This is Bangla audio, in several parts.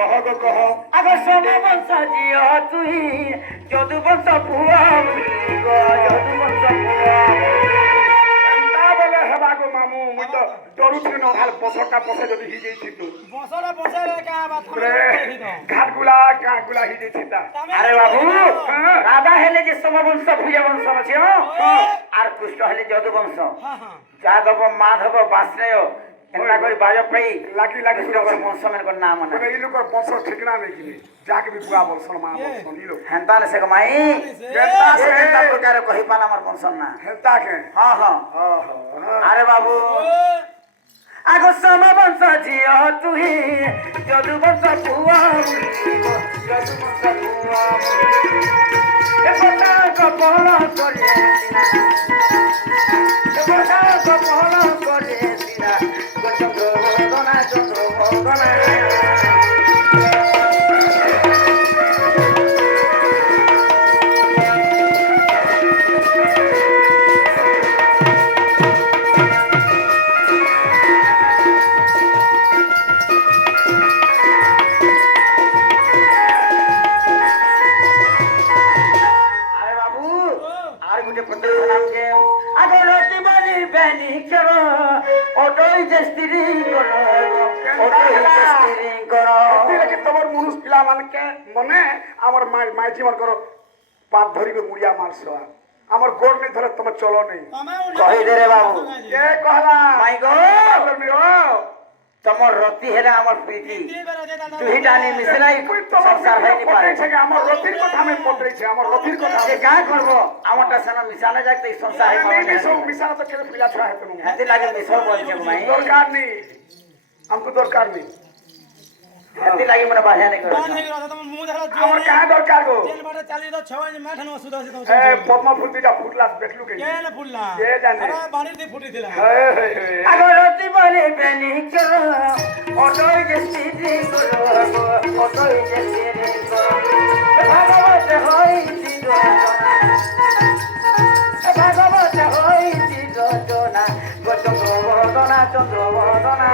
কহ গো কহ। আগর সমবংশ জিও তুই যদুবংশ পুয়া গো যদুবংশ পুয়া এন্তা বলে হেবা গো মামু মুই তো ডরুছি ন হাল বছরটা পছে যদি হি যাইছি তু বছরে বছরে কা বাত ঘাটগুলা কাগুলা হি যাইছি তা। আরে বাবু রাধা হেলে যে সমবংশ ভুজা বংশ আছে আর কৃষ্ণ হেলে যদুবংশ যাদব মাধব বাসনেয় এন্তা করে বাজব পাই লাগি লাগি কৃষ্ণকর বংশ মেনকর নাম মানে মানে এই লোকর বংশ ঠিক না নেই কিনি যাকে বি বুয়া বলছন মা বলছন ইলো হেন্তা নে সে কমাই হেন্তা সে হেন্তা প্রকার কহি পালা আমার বংশ না হেন্তা কে হ্যাঁ হ্যাঁ ওহো আরে বাবু আগো সমবংশ জিও তুই যদুবংশ পুয়া যদুবংশ পুয়া এ কথা কপল করে এ কথা কপল করে সিনা চন্দ্র বদনা চন্দ্র বদনা আরে বাবু আর গুটে পত্র নাম কে আগে রতি বলি বেনি করো ওটই যে স্ত্রী করো ওটই যে স্ত্রী করো এতিরে তোমার মনুষ পিলা মানকে মনে আমার মাই জীবন করো পাত ধরিবে মুড়িয়া মারছ আমার গোড় নেই ধরে তোমার চলো নেই কহি দে রে বাবু এ কহলা মাই গো তুমি ও তোমার রতি হেলে আমার প্রীতি তুই জানি মিশলাই তুই তোমার সংসার হয়নি পারে আমার রতির কথা আমি পড়েছি আমার রতির কথা যে যা করবো আমারটা সেনা মিশালে যাক তো এই সংসার হয় মিশাল তো কেন পিলা ছড়া হেতু হাতে লাগে মিশল বলছে মাই দরকার নেই আমাকে দরকার নেই হাতে লাগে মানে বাজানে করে আমার কাহে দরকার গো এ পদ্মা ফুল দিটা ফুটলা দেখলু কে কে জানে আগরতি বলে বেনি করো অটই যে স্ত্রী করো অটই যে স্ত্রী করো ভাগবত হইছি ভাগবত হইছি যোজনা চন্দ্র বদনা চন্দ্র বদনা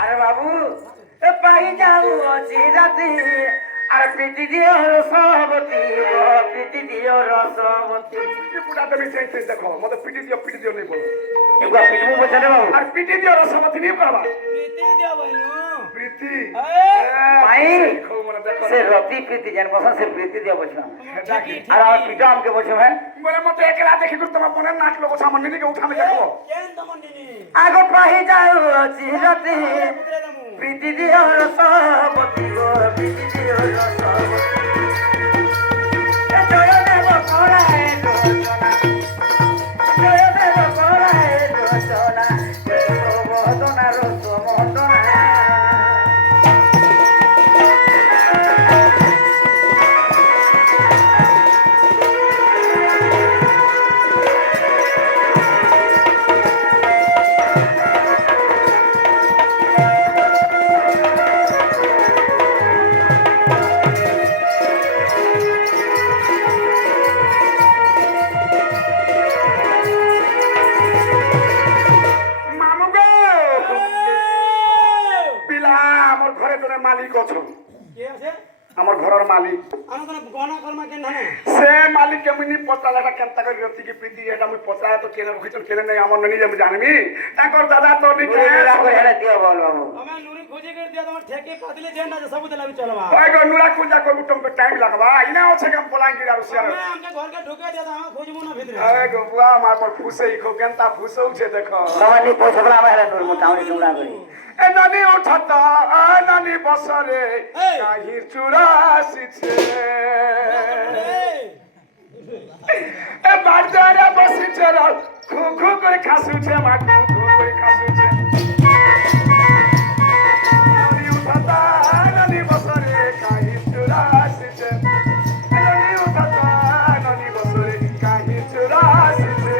আরে বাবু এ পাই যাও অছি রাতি আর প্রীতি দিও রসবতী প্রীতি দিও রসবতী পুরা তুমি সেই দেখো মতে পিটি দিও নেই বলো এগুলা পিটমু বলছে রে বাবু আর পিটি দিও রসমতি নেই বাবা প্রীতি মাই খুব মনে দেখো সে রতি প্রীতি জান বসা সে প্রীতি দিও বলছো আর আমার পিটো আমাকে বলছো হ্যাঁ বলে মতে একলা দেখি করে তোমার মনে নাচলো বসা আমার নিদিকে উঠামে দেখো আগো পাই যাও অছি রাতি প্রীতি দিও রসবতী প্রীতি দিও রসবতী এ জয় দেব পড়ায় রচনা জয় দেব পড়ায় রচনা রসবদনা রসমদনা মামু গো পিলা আমার ঘরে তোর মালিক অছো আমার ঘরের মালিক সে মালিক কেমনি পচালাটা কেনতা করে রতিকে প্রীতি এটা আমি পচালা তো কেনে রখিছন কেনে নাই আমার ননি আমি জানিমি তাকর দাদা তো নিকে দিও বল বাবু ওই গো নুরা কুজা করবু তোমাকে টাইম লাগবা ইনা আছে কেম পলাঙ্গির আর সিয়ার ওই গো বুয়া আমার পর ফুসেই খো কেনতা ফুসৌছে দেখো সবাই পৌঁছবলা আমার হেলা নুর মোটা আমি তোমরা করি এ ননি উঠাতা ননি বসরে কাহির চুরাসিছে এ বাজারে বসিছে খু খু করে খাসুছে মা খু খু করে খাসুছে ননি উঠাতা ননি বসরে কাহির চুরাসিছে ননি উঠাতা ননি বসরে কাহির চুরাসিছে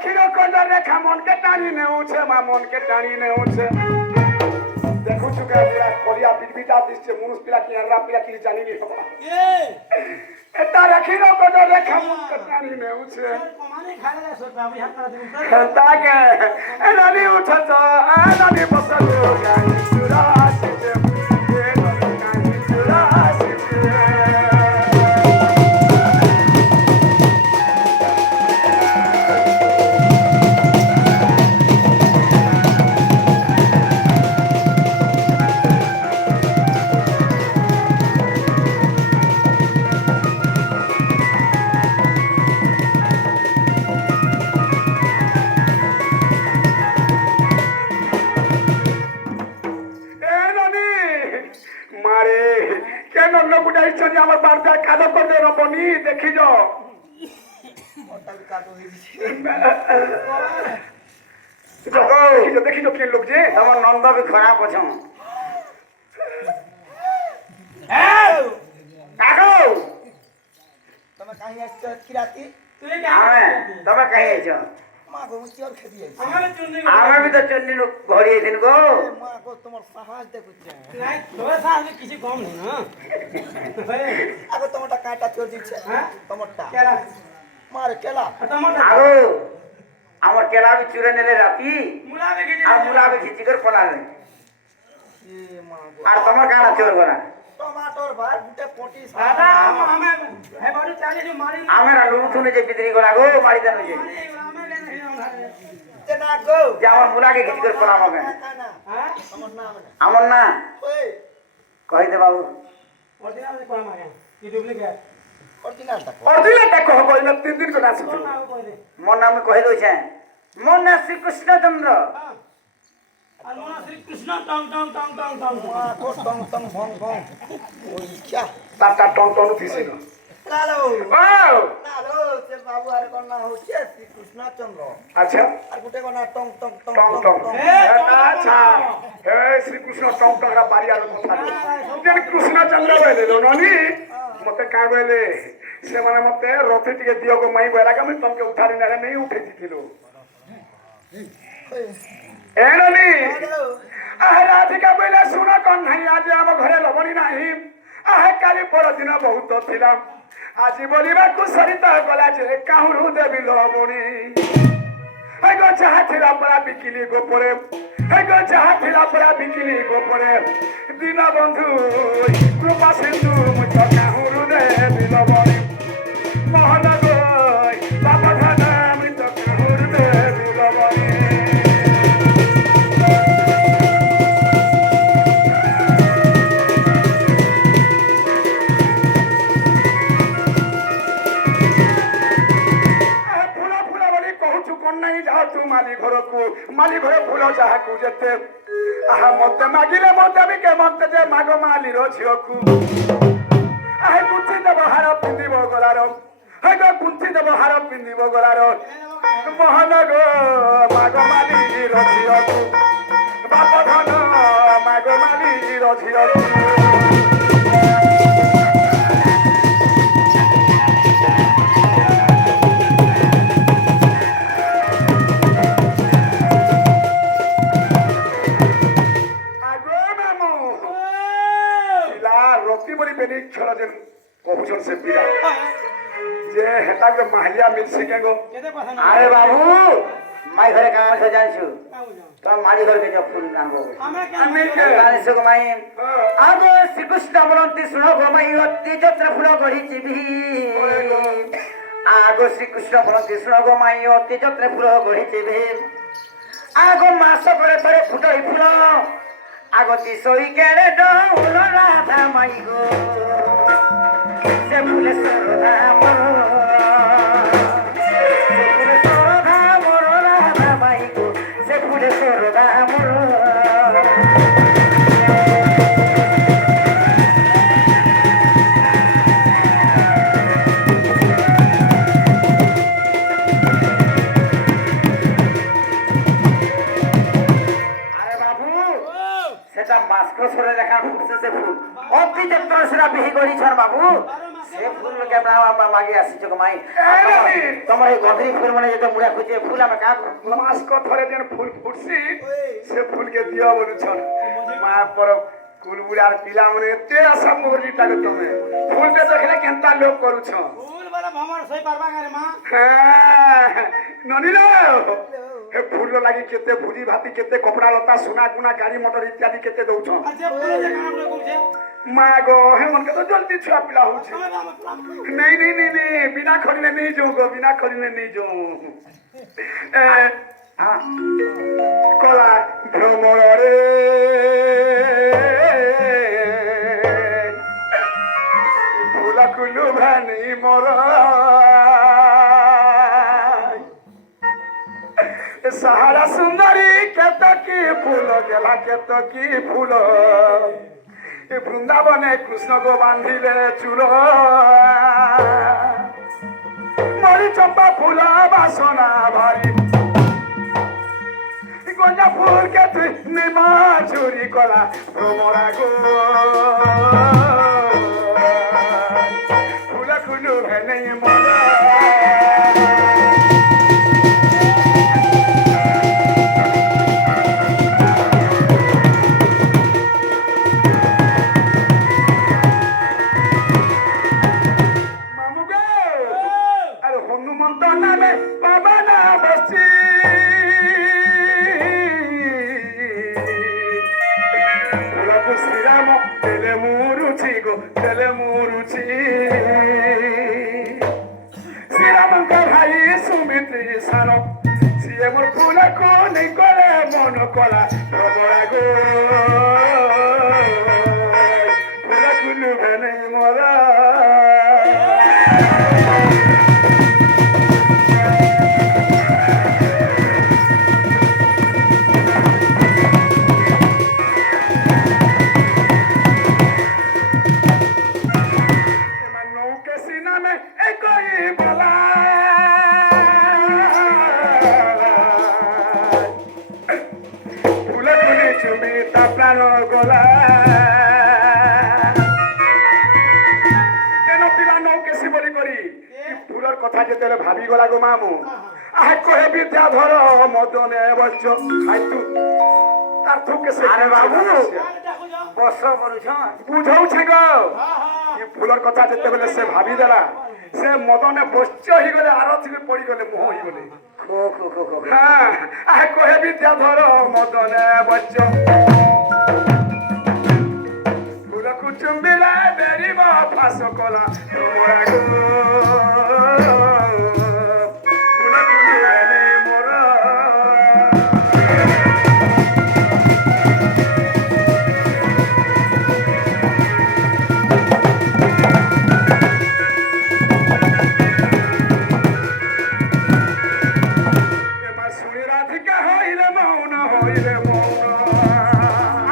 রাখিল কন্যা রেখা মনকে টানি নেউছে মা মনকে টানি নেউছে দেখুছু কে পুরা কলিয়া বিটবিটা দিচ্ছে মুনুষ পিলা কি আর পিলা কি জানিনি বাবা এটা রাখিল কন্যা রেখা মনকে টানি নেউছে কমানি খাইলে সব আপনি হাত করা দিন তাকে এনানি উঠছ এনানি বসলো গানি সুরা আসিছে এনানি গানি সুরা আসিছে মারে কেন লোকটা ইচ্ছা যে আমার বাড়িতে কাদা করতে রবনি দেখি যাও দেখি যাও কি লোক যে তোমার নন্দকে খারাপ আছে কাকু તમે કાંઈ আসছো কি রাতি তুই আমি তবে কাহি আইছ মা গো চিওর খেদি আইছি আমার চুন্নি আমি বি তো চন্ডি ঘড়ি আইছিন গো মা গো তোমার সাহস দেখুছে নাই তোর সাথে কিছু কম নেই না আগো তোমারটা কাটা চোর দিচ্ছে হ্যাঁ? তোমারটা কেলা মারে কেলা তোমার আগো আমার কেলা বি চুরে নেলে রাতি মুলা বেগে আর মুলা বি খিচি করে পলালে এ মা গো আর তোমার কানা চোর করা টমাটোর ভাত গুটে পটি দাদা আমি হে বাড়ি চালি যে মারি আমি আর লুথুনে যে বিক্রি করা গো বাড়ি দেন যে তে না গো যে আমার মুলাকে খিচি করে পলাম হবে না না হ্যাঁ আমার নাম না আমার না ওই কইতে বাবু অরিজিনাল কই মাগে কি ডুপ্লিকেট অরিজিনালটা অরিজিনালটা কহ কইনা 3 দিন করে আসছো কোন নাম কই দে মোর নাম কই দইছে মোর নাম শ্রীকৃষ্ণচন্দ্র আর মনা শ্রী কৃষ্ণ টং টং টং টং টং মা গো টং টং ভং ভং ওই চা তারটা টন টন উঠিছিল লালো ও লালো তে বাবু আর কোন না হচ্ছে শ্রী কৃষ্ণচন্দ্র আচ্ছা আর গুটে কোন টং টং টং টং টং টং এ, আচ্ছা হে শ্রীকৃষ্ণ টং টং রা বাড়ি আর কথা যে কৃষ্ণচন্দ্র বলে ননি মতে কা বলে ସେମାନେ ମତେ ରଥି ଟିକେ ଦିଅ ଗୋ ମାଇ ବେଲା କା ମୁଁ ତମକେ ଉଠାରି ନେଲେ ନେଇ ଉଠେଇ ଦିଥିଲୁ ଏଣନି ଆହେ ରାଧିକା ବୋଇଲେ ଶୁଣ କଣ ନାହିଁ ଆଜି ଆମ ଘରେ ଲବଣୀ ନାହିଁ ଆହେ କାଲି ପରଦିନ ବହୁତ ଥିଲା ଆଜି ବୋଲିବାକୁ ସରିତ ଗଲା ଯେ କାହୁରୁ ଦେବି ଲବଣୀ ହେ ଗো ଯାହା ଥିଲା ପରା ବିକିଲି ଗୋପରେ ହେ ଗୋ ଯାହା ଥିଲା ପରା ବିକିଲି ଗୋପରେ ଦିନ ବନ୍ଧୁ କୃପା ସିନ୍ଧୁ ମୁଛ କାହୁରୁ ଦେବି ଲବଣୀ ମୋହନ ଗୋଇ ବାପା ଧନ ମୃତ କାହୁରୁ ଦେବି ଲବଣୀ মালি ঘরে ফুল যাহাকু যেতে আহা মতে মাগিলে মতে বি কে মতে যে মাগ মালির ঝিওকু আহে গুন্থি দেব হার পিন্ধিব গলার হে গো গুন্থি দেব হার পিন্ধিব গলার মোহন গো মাগ মালির ঝিওকু বাপ ধন মাগ মালির ঝিওকু ଛଡା ଯେନ୍ କହୁଛନ୍ ସେ ପିଲା ଯେ ହେଟାକେ ମାହିଲିଆ ମିଲସି କେ গো কেতে কথা না আরে বাবু মাই ঘরে কাম আছে জানছু কাউ যাও তো মারি ঘরে কে ফুল আনবো আমরা আমি কেন কে জানিস গো মাই আগো শ্রীকৃষ্ণ বলন্তি শুনো গো মাই অতি যত্র ফুল গড়ি চিবি আগো শ্রীকৃষ্ণ বলন্তি শুনো গো মাই অতি যত্র ফুল গড়ি চিবি আগো মাস করে ধরে ফুটই ফুল আগতি সই কেড়ে ডৌল রাধা মাই গো সে ফুলে সরদা মোর সে ফুলে সরদা মোর রাধা মাই গো সে ফুলে সরদা মোর বছরে দেখা ফুটছে সে ফুল অতি যত্ন সেরা বিহি করিছন বাবু সে ফুল কেমন মাগি আসিছ মাই তোমার এই গধরি ফুল মানে যেটা মুড়া খুঁজে ফুল আমি কা মাস থরে যেন ফুল ফুটছি সে ফুলকে দিও বলুছন মা পর কুলবুড়ার পিলা মানে এতে আশা মগরিটাকে তুমি ফুলটা দেখলে কেনতা লোক করুছ ফুল বলে ভমর সই পারবা গারে মা ননিল হে ফুল লাগি কেতে ভুজি ভাতি কেতে কপড়া লতা সোনা গুনা গাড়ি মোটর ইত্যাদি কেতে দউছ আর যে ফুল যে কাম রে কমছে মা গো হে মনকে তো জলদি ছুয়া পিলা হচ্ছে তুমি আমি প্রাণ नहीं नहीं नहीं नहीं बिना खोलने नहीं जाऊंगा बिना खोलने नहीं जाऊं कला भ्रमर रे फूला कुलू भानी मोर सहारा सुंदरी केत की फूल गेला केत की फूल বৃন্দাবনে কৃষ্ণ গো বান্ধিলে চুল মরি চম্পা ফুল বাসনা ভারি গঞ্জা ফুলকে তুই নিমা চুরি কলা ভ্রমরা গো ফুল খুলু ভেনে মরা হনুমন্ত নামে বাবা না বসছি শ্রীরাম তেলে মুরুচি গো তেলে মুরুচি শ্রীরামଙ୍କ ভাই সুমিত্রি সান সিଏ ମୋର ফুলକୁ ନେଇ କଲେ ମନ କଲା ପ୍ରବଳା ଗो ফুলକୁ ଲୁଭେ ନେଇ ମରା প্রাণ গোলা কেন পিলা নৌকেশি বলি করি ফুলর কথা যেতেলে ভাবি গলা গো মামু আহে কহে বিদ্যাধর মদনে বচ্চ আই তু তার থুকে সে আরে বাবু দেখো যাও বস করুছ বুঝাউছে গো হ্যাঁ ফুলর কথা যেতেবেলে সে ভাবি দেলা সে মদনে বচ্চ হইগলে আরো থেকে পড়িগলে মোহ হইগলে খো খো খো খো হ্যাঁ আহে কহে বিদ্যাধর মদনে বচ্চ ফুলকু চুম্বিলা বেরিব ফাঁস কলা তোমরা গো ফুলকু বেনে মোরা এবার শুনি রাধিকা হইলে মৌন হইলে মৌন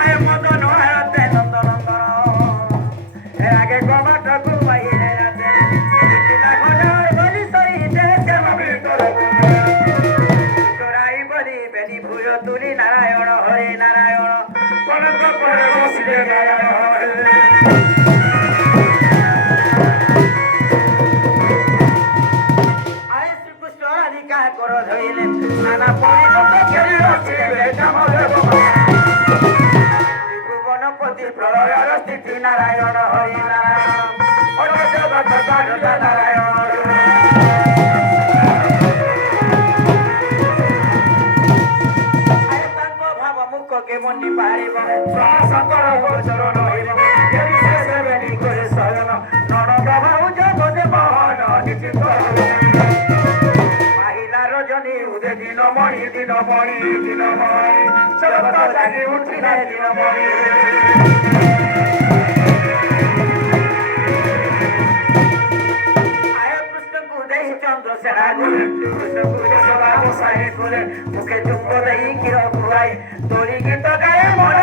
আয় মদন হাতে নন্দন এর আগে কবাটকু পাইলে রাতে কিনা ঘটার বলি সইতে কেমন ভিতরে চোরাই বলি বেনি ভুজ তুলি নারায়ণ হরে নারায়ণ কলঙ্ক করে বসিলে নারায়ণ আয় শ্রীকৃষ্ণ রাধিকা কর ধইলেন নানা পরিণত কেড়ে রচিলে কামলে ভুবনপতি প্রলয়ের স্থিতি নারায়ণ হরি নারায়ণ অন্য জগৎ গাঢ়তা নারায়ণ আয় তাঙ্ক ভাব মুখকে মনি পারিব প্রসাদর গোচরণ হইব কেরি শেষে বেনি করে শয়ন নরদ ভাউ জগতে মহন নিশ্চিত মাহিলা রজনী উদে দিনমণি দিনমণি দিনমণি জগত জাগি উঠিলে দিনমণি আয় কৃষ্ণকু দেহি চন্দ্র সেরা গুলে কৃষ্ণকু সদা বসাই করে মুখে চুম্ব দেহি কির ঘুরাই তোরি গীত গায়ে মনে